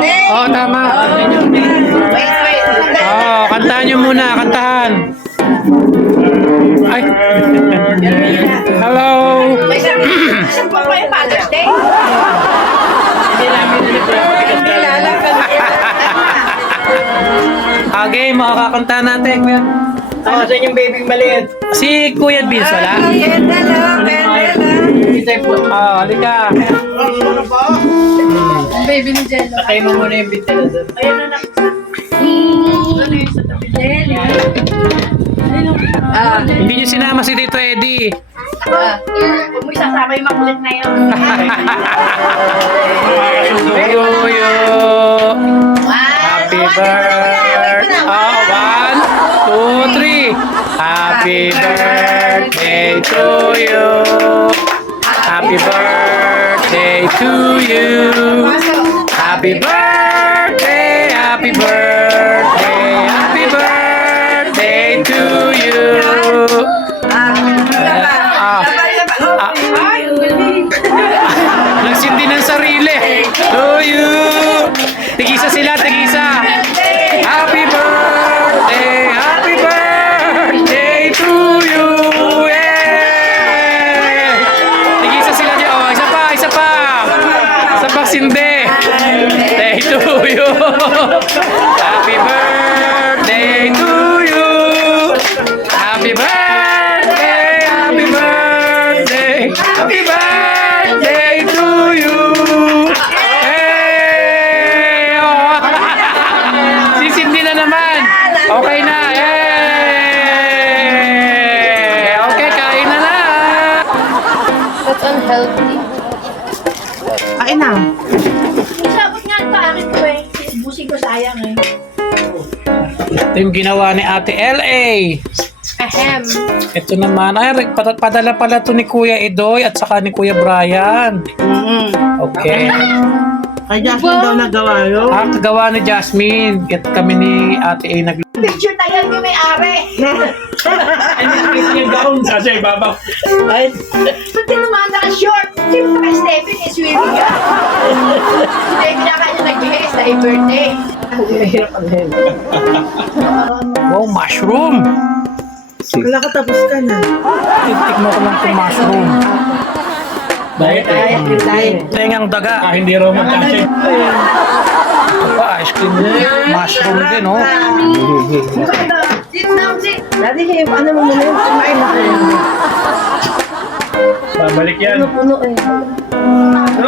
Oo, tama. Wait. Oo, kantahan nyo muna, kantahan. Ay. Hello. May isang po pa yung Father's Day. Okay, makakakanta natin. Saan yung baby maliit? Si Kuya Vince, wala? Halika. Baby ni Jello. Patay mo muna yung bitela doon. Ayun na lang. Hindi niyo sinama si Tito Eddie. Huwag mo isasama yung makulit na yun. Tuyo. Happy birthday. Oh, 1, 2, 3. Happy birthday to you. Happy birthday to you. Happy birthday, happy birthday, happy birthday to you. Nagsindi ng sarili. To you. Tigisa sila, tigisa. Happy birthday to you. Yeah. Tigisa sila niya. Oh, isa pa. Sa pagsindi. Day to you. Happy birthday to you. Happy birthday, happy birthday, happy birthday to you. Hey! Oh. Sisindi na naman. Okay na. Hey! Okay, kain na na. That's unhealthy. Kain na. Isabot nga pa akin ko eh. Busi ko sayang eh. Ito yung ginawa ni Ate L.A. Ahem. Ito naman, ay, padala pala to ni Kuya Edoy at saka ni Kuya Brian. Okay. Kay Jasmine daw nagawa yun. Kagawa ni Jasmine. At kami ni Ate A nag... Picture na yan yung may-ari. Yung gown sa ibabaw. Ay, Ba't din naman naka-short? Sino pa kay Stephen is swimming ka? Stephen na kanya nag-behave sa birthday. Mahirap ang hen. Wow, mushroom! wala ka tapos ka na. Tikmo ko lang itong mushroom. Diet eh. Tengang daga. Hindi raw magkasya. Aba, ice cream. Mushroom din, oh. Sit down, sit. Dati, ano mo muna yung kumain na kayo. Babalik yan. Puno eh. No.